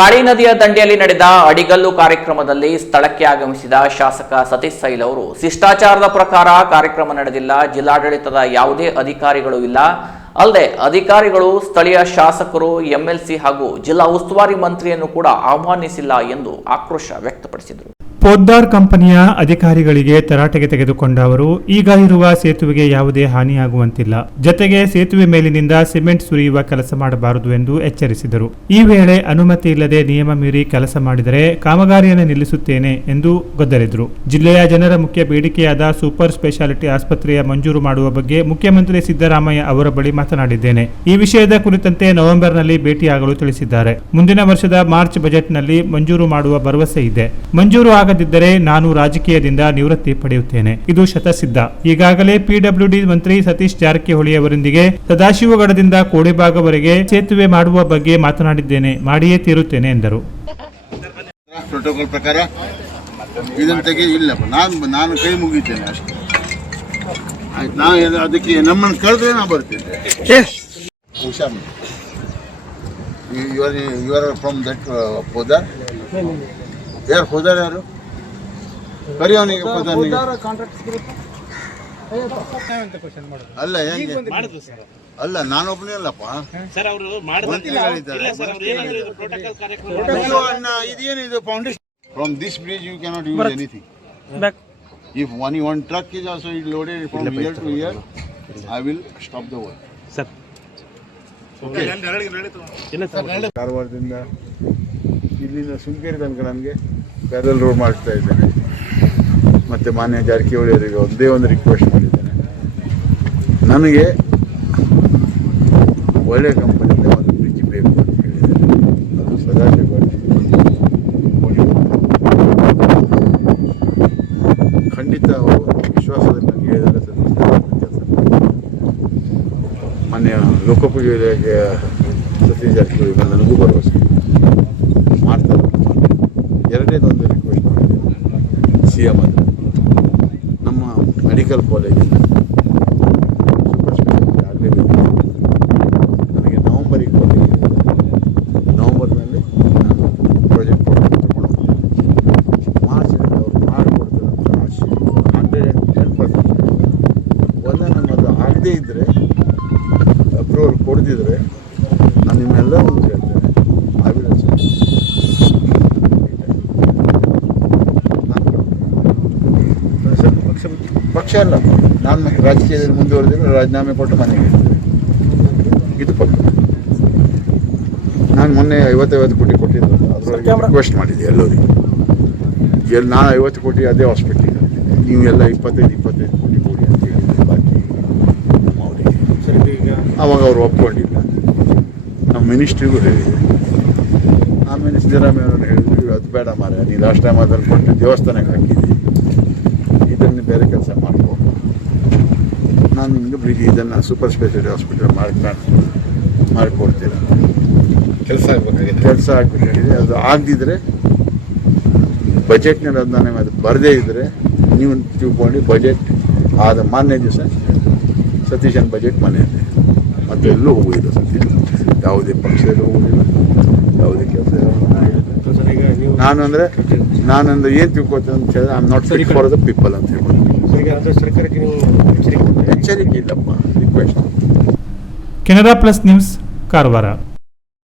ಕಾಳಿ ನದಿಯ ದಂಡೆಯಲ್ಲಿ ನಡೆದ ಅಡಿಗಲ್ಲು ಕಾರ್ಯಕ್ರಮದಲ್ಲಿ ಸ್ಥಳಕ್ಕೆ ಆಗಮಿಸಿದ ಶಾಸಕ ಸತೀಶ್ ಸೈಲ್ ಅವರು, ಶಿಷ್ಟಾಚಾರದ ಪ್ರಕಾರ ಕಾರ್ಯಕ್ರಮ ನಡೆದಿಲ್ಲ, ಜಿಲ್ಲಾಡಳಿತದ ಯಾವುದೇ ಅಧಿಕಾರಿಗಳು ಇಲ್ಲ. ಅಲ್ಲದೆ ಅಧಿಕಾರಿಗಳು, ಸ್ಥಳೀಯ ಶಾಸಕರು, ಎಂಎಲ್ಸಿ ಹಾಗೂ ಜಿಲ್ಲಾ ಉಸ್ತುವಾರಿ ಮಂತ್ರಿಯನ್ನು ಕೂಡ ಆಹ್ವಾನಿಸಿಲ್ಲ ಎಂದು ಆಕ್ರೋಶ ವ್ಯಕ್ತಪಡಿಸಿದರು. ಪೋದ್ದಾರ್ ಕಂಪನಿಯ ಅಧಿಕಾರಿಗಳಿಗೆ ತರಾಟೆಗೆ ತೆಗೆದುಕೊಂಡ ಅವರು ಈಗ ಇರುವ ಸೇತುವೆಗೆ ಯಾವುದೇ ಹಾನಿಯಾಗುವಂತಿಲ್ಲ. ಜತೆಗೆ ಸೇತುವೆ ಮೇಲಿನಿಂದ ಸಿಮೆಂಟ್ ಸುರಿಯುವ ಕೆಲಸ ಮಾಡಬಾರದು ಎಂದು ಎಚ್ಚರಿಸಿದರು. ಈ ವೇಳೆ ಅನುಮತಿ ಇಲ್ಲದೆ ನಿಯಮ ಮೀರಿ ಕೆಲಸ ಮಾಡಿದರೆ ಕಾಮಗಾರಿಯನ್ನು ನಿಲ್ಲಿಸುತ್ತೇನೆ ಎಂದು ಗದ್ದರಿದ್ರು ಜಿಲ್ಲೆಯ ಜನರ ಮುಖ್ಯ ಬೇಡಿಕೆಯಾದ ಸೂಪರ್ ಸ್ಪೆಷಾಲಿಟಿ ಆಸ್ಪತ್ರೆಯ ಮಂಜೂರು ಮಾಡುವ ಬಗ್ಗೆ ಮುಖ್ಯಮಂತ್ರಿ ಸಿದ್ದರಾಮಯ್ಯ ಅವರ ಬಳಿ ಮಾತನಾಡಿದ್ದೇನೆ. ಈ ವಿಷಯದ ಕುರಿತಂತೆ ನವೆಂಬರ್ನಲ್ಲಿ ಭೇಟಿಯಾಗಲು ತಿಳಿಸಿದ್ದಾರೆ. ಮುಂದಿನ ವರ್ಷದ ಮಾರ್ಚ್ ಬಜೆಟ್ನಲ್ಲಿ ಮಂಜೂರು ಮಾಡುವ ಭರವಸೆ ಇದೆ. ಮಂಜೂರು ಆಗದಿದ್ದರೆ ನಾನು ರಾಜಕೀಯದಿಂದ ನಿವೃತ್ತಿ ಪಡೆಯುತ್ತೇನೆ. ಇದು ಶತಸಿದ್ಧ. ಈಗಾಗಲೇ ಪಿಡಬ್ಲ್ಯೂಡಿ ಮಂತ್ರಿ ಸತೀಶ್ ಜಾರಕಿಹೊಳಿ ಅವರೊಂದಿಗೆ ಸದಾಶಿವಗಡದಿಂದ ಕೋಡಿಬಾಗವರೆಗೆ ಸೇತುವೆ ಮಾಡುವ ಬಗ್ಗೆ ಮಾತನಾಡಿದ್ದೇನೆ. ಮಾಡಿಯೇ ತೀರುತ್ತೇನೆ ಎಂದರು. ಪ್ರೋಟೋಕಾಲ್ ಪ್ರಕಾರ ಇದನ್ನು ತೆಗೆ ಇಲ್ಲಪ್ಪ ನಾನು ನಾನು ಕೈ ಮುಗಿತೇನೆ ಅಷ್ಟೇ. ಆಯ್ತು ನಾ ಅದಕ್ಕೆ ನಮ್ಮನ್ನು ಕರೆದ್ರೆ ನಾ ಬರ್ತಿದ್ದೆ ಹುಷಾರ್ ಯುವರ್ ಯುವರ್ ಫ್ರಮ್ ದಟ್ ಹೋದಾರ್ ಯಾರು ಹೋದಾರ ಯಾರು? ಅವನಿಗೆ ಅಲ್ಲ ಹೆಂಗೆ? ಅಲ್ಲ ನಾನೊಬ್ಬನೇ ಅಲ್ಲಪ್ಪ. ಸರ್ ಅವರು ಇದೇನಿದು foundation from this bridge you cannot use anything if one one truck is also it loaded here year to year I will stop the work sir ಕಾರವಾರದಿಂದ ಇಲ್ಲಿಂದ ಶೃಂಗೇರಿ ತನಕ ನನಗೆ ಪ್ಯಾರಲ್ ರೋಡ್ ಮಾಡ್ತಾ ಇದ್ದೇನೆ. ಮತ್ತು ಮಾನ್ಯ ಜಾರಕಿಹೊಳಿ ಅವರಿಗೆ ಒಂದೇ ಒಂದು ರಿಕ್ವೆಸ್ಟ್ ಮಾಡಿದ್ದೇನೆ. ನನಗೆ ಒಳ್ಳೆಯ ಕಂಪನಿಯಿಂದ ಒಂದು ಫ್ರಿಜ್ ಬೇಕು ಅಂತ ಹೇಳಿದ್ದಾರೆ. ಅದು ಸದಾಶಿವ ಖಂಡಿತ ಅವರು ವಿಶ್ವಾಸದಲ್ಲಿ ನನಗೆ ಹೇಳಿದರೆ ಮಾನ್ಯ ಲೋಕೋಪಯೋಗಿ ಸತೀಶ್ ಜಾರಕಿಹೊಳಿ ನನಗೂ ಭರವಸೆ ಇದೆ. ಮಾಡ್ತಾರೆ ಎರಡನೇದೊಂದು ರಿಕ್ವೆಸ್ಟ್ ಮಾಡಿದ್ದೇನೆ ಸಿ ಎಂ ಹತ್ರ ನಮ್ಮ ಮೆಡಿಕಲ್ ಕಾಲೇಜಿನ ಸೂಪರ್ ಸ್ಪೆಷಾಲಿಟಿ ಆಗಲೇಬೇಕು ನನಗೆ ನವಂಬರಿಗೆ ಕೊಟ್ಟಿದೆ ನವಂಬರ್ನಲ್ಲಿ ನಾನು ಪ್ರಾಜೆಕ್ಟ್ ಕೊಡ್ತೀನಿ ಮಾರ್ಚ್ನಲ್ಲಿ ಅವರು ಮಾಡಿಕೊಡ್ತಾರೆ ಅಂತ ಆಶೆ. Hundred and ten percent. ಒಂದೇ ನಮ್ಮದು ಆಗದೇ ಇದ್ದರೆ ಅಪ್ರೂವಲ್ ಕೊಡದಿದ್ದರೆ ನಾನು ನಿಮ್ಮೆಲ್ಲ ಒಂದು ಹೇಳ್ತೇನೆ ಐ ವಿಲ್ ಪಕ್ಷ ಅಲ್ಲ. ನಾನು ರಾಜಕೀಯದಲ್ಲಿ ಮುಂದುವರೆದಿಲ್ಲ ರಾಜೀನಾಮೆ ಕೊಟ್ಟು ಮನೆಗೆ ಇದು ಪಕ್ಷ. ನಾನು ಮೊನ್ನೆ ಐವತ್ತೈವತ್ತು ಕೋಟಿ ಕೊಟ್ಟಿದ್ದು. ಅದರೊಳಗೆ ರಿಕ್ವೆಸ್ಟ್ ಮಾಡಿದ್ದೆ ಎಲ್ಲರಿಗೂ. ಎಲ್ಲಿ ನಾನು ಐವತ್ತು ಕೋಟಿ ಅದೇ ಹಾಸ್ಪಿಟ್ಲಿಗೆ ಹಾಕಿದ್ದೆ. ನೀವು ಎಲ್ಲ ಇಪ್ಪತ್ತೈದು ಇಪ್ಪತ್ತೈದು ಕೋಟಿ ಕೊಡಿ ಅಂತ ಹೇಳಿದ್ದೆ. ಬಾಕಿ ಅವರಿಗೆ. ಅವಾಗ ಅವರು ಒಪ್ಕೊಂಡಿಲ್ಲ. ನಮ್ಮ ಮಿನಿಸ್ಟ್ರಿಗೂ ಹೇಳಿದೆ. ಆ ಸಿದ್ದರಾಮಯ್ಯ ಅವರು ಹೇಳಿದ್ರು ಅದು ಬೇಡ ಮಾರ ನೀವು ಲಾಸ್ಟ್ ಟೈಮ್ ಅದ್ರಲ್ಲಿ ಕೊಟ್ಟು ದೇವಸ್ಥಾನಕ್ಕೆ ಹಾಕಿದ್ದಿ. ಬೇರೆ ಕೆಲಸ ಮಾಡ್ಕೊ. ನಾನು ನಿಮಗೆ ಬ್ರಿಜ್ ಇದನ್ನು ಸೂಪರ್ ಸ್ಪೆಷಾಲಿಟಿ ಹಾಸ್ಪಿಟಲ್ ಮಾಡ್ಕೊಂಡು ಮಾಡಿಕೊಡ್ತೀನಿ. ಕೆಲಸ ಆಗ್ಬೇಕಾಗಿದೆ ಕೆಲಸ ಆಗಬೇಕಾಗಿದೆ. ಅದು ಆಗದಿದ್ದರೆ ಬಜೆಟ್ನಲ್ಲಿ ಅದು ನಾನು ಅದು ಬರದೇ ಇದ್ದರೆ ನೀವು ತಿಳ್ಕೊಂಡು ಬಜೆಟ್ ಆದ ಮಾನ್ಯ ದಿವಸ ಸತೀಶನ್ ಬಜೆಟ್ ಮನೆಯಲ್ಲಿ. ಮತ್ತೆ ಎಲ್ಲೂ ಹೋಗುವುದಿಲ್ಲ ಸತೀಶ್. ಯಾವುದೇ ಪಕ್ಷದಲ್ಲಿ ಹೋಗುವುದಿಲ್ಲ ನಾನು ಅಂದರೆ ನಾನು ಅಂದರೆ ಏನು ತಿಳ್ಕೊತೀನಿ ಅಂತ ಹೇಳಿದ್ರೆ I am not fit for the people ಅಂತ ಹೇಳ್ಬೋದು ಈಗ ರಾಜ್ಯ ಸರ್ಕಾರಕ್ಕೆ ನೀವು ಎಚ್ಚರಿಕೆ ಕೊಡ್ತೀರಾ? ಎಚ್ಚರಿಕೆ ಇಲ್ಲಪ್ಪ request Canara plus news Karwar